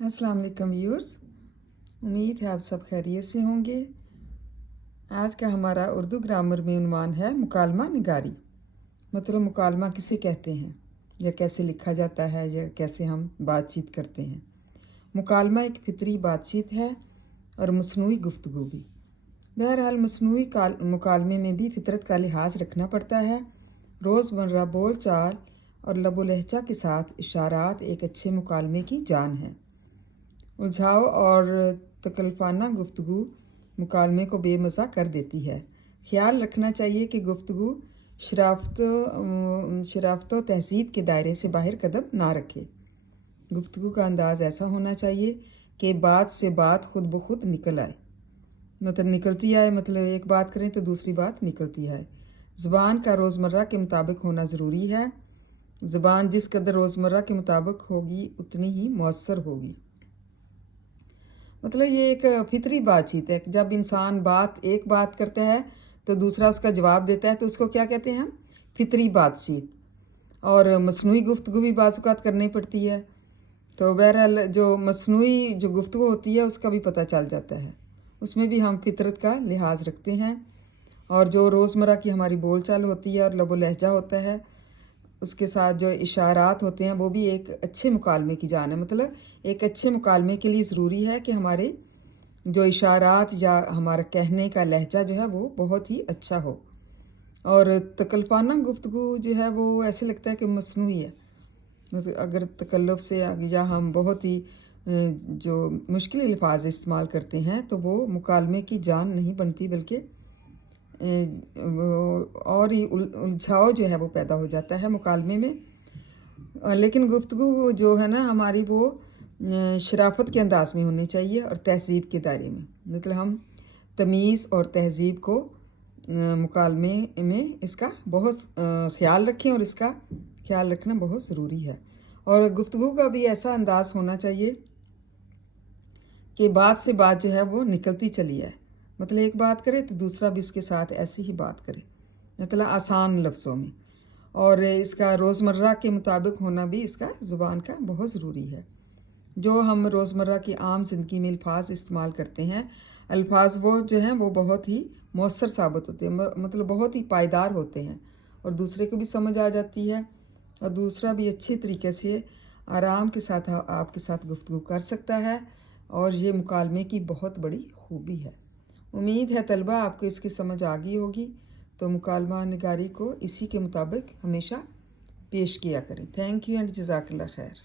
अस्सलाम वालेकुम व्यूअर्स, उम्मीद है आप सब खैरियत से होंगे। आज का हमारा उर्दू ग्रामर में उन्वान है मुकालमा निगारी। मतलब मुकालमा किसे कहते हैं या कैसे लिखा जाता है या कैसे हम बातचीत करते हैं। मुकालमा एक फितरी बातचीत है और मसनूई गुफ्तगू भी। बहरहाल मसनूई मुकालमे में भी फितरत का लिहाज रखना पड़ता है। रोज़मर्रा बोल चाल और लबो लहजा के साथ इशारात एक अच्छे मुकालमे की जान है। उलझाव और तकल्फाना गुफ्तगू मुकालमे को बेमज़ा कर देती है। ख्याल रखना चाहिए कि गुफ्तगू शराफत व तहज़ीब के दायरे से बाहर कदम ना रखे। गुफ्तगू का अंदाज़ ऐसा होना चाहिए कि बात से बात खुद ब खुद निकल आए, मतलब निकलती आए, मतलब एक बात करें तो दूसरी बात निकलती आए। ज़बान का रोज़मर्रा के मुताबिक होना ज़रूरी है। ज़बान जिस कदर रोज़मर्रा के मुताबिक होगी उतनी ही मौसर होगी। मतलब ये एक फितरी बातचीत है। जब इंसान एक बात करता है तो दूसरा उसका जवाब देता है तो उसको क्या कहते हैं हम? फितरी बातचीत। और मसनूई गुफ्तगू भी बाज़ औक़ात करनी पड़ती है। तो बहरहाल जो मसनूई जो गुफ्तगू होती है उसका भी पता चल जाता है, उसमें भी हम फितरत का लिहाज रखते हैं। और जो रोज़मर्रा की हमारी बोल चाल होती है और लबो लहजा होता है, उसके साथ जो इशारात होते हैं वो भी एक अच्छे मुकालमे की जान है। मतलब एक अच्छे मुकालमे के लिए ज़रूरी है कि हमारे जो इशारात या हमारा कहने का लहजा जो है वो बहुत ही अच्छा हो। और तकल्फाना गुफ्तगू जो है वो ऐसे लगता है कि मसनूई है। मतलब अगर तकल्लुफ़ से या हम बहुत ही जो मुश्किल अल्फाज इस्तेमाल करते हैं तो वो मुकालमे की जान नहीं बनती, बल्कि और ही उलझाव जो है वो पैदा हो जाता है मुकालमे में। लेकिन गुफ्तगू जो है ना हमारी वो शराफत के अंदाज में होनी चाहिए और तहज़ीब के दायरे में। मतलब हम तमीज़ और तहज़ीब को मुकालमे में इसका बहुत ख़्याल रखें और इसका ख़्याल रखना बहुत ज़रूरी है। और गुफ्तगू का भी ऐसा अंदाज़ होना चाहिए कि बात से बात जो है वो निकलती चली है। मतलब एक बात करे तो दूसरा भी उसके साथ ऐसी ही बात करे, मतलब आसान लफ्ज़ों में। और इसका रोज़मर्रा के मुताबिक होना भी इसका ज़ुबान का बहुत ज़रूरी है। जो हम रोज़मर्रा की आम ज़िंदगी में अल्फाज इस्तेमाल करते हैं, अल्फाज वो जो हैं वो बहुत ही मौसर साबित होते हैं, मतलब बहुत ही पायदार होते हैं और दूसरे को भी समझ आ जाती है और दूसरा भी अच्छी तरीके से आराम के साथ आपके साथ गुफ्तगू कर सकता है। और ये मुकालमे की बहुत बड़ी खूबी है। उम्मीद है तलबा आपको इसकी समझ आ गई होगी। तो मुकालमा निगारी को इसी के मुताबिक हमेशा पेश किया करें। थैंक यू एंड जज़ाकल्लाह खैर।